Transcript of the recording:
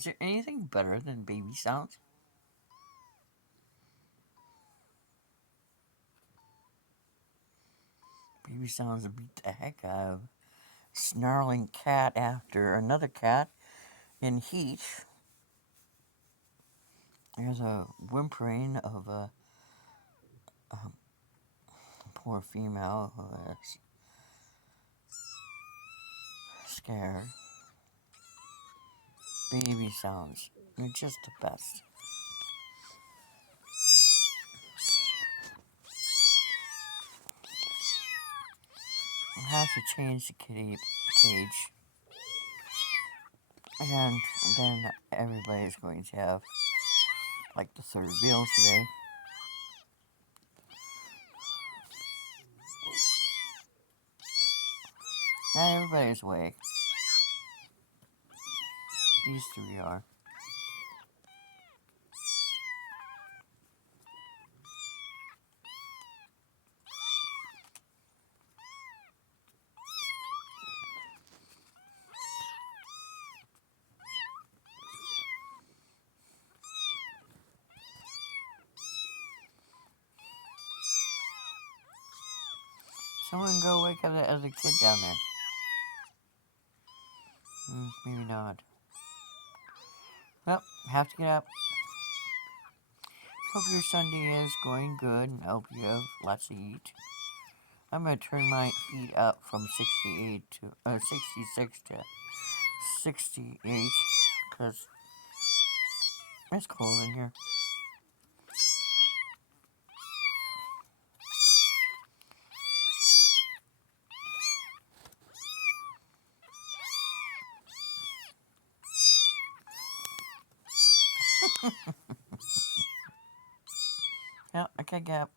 Is there anything better than baby sounds? Baby sounds beat the heck out of snarling cat after another cat in heat. There's a whimpering of a poor female who is scared. Baby sounds. They're just the best. I have to change the kitty cage. And then everybody's going to have like the third meal today. Not everybody's awake. These three are. Someone go wake up the other kid down there. Maybe not. Well, have to get up. Hope your Sunday is going good and I hope you have lots to eat. I'm gonna turn my feet up from 66 to 68 because it's cold in here. Yeah, I can't get up.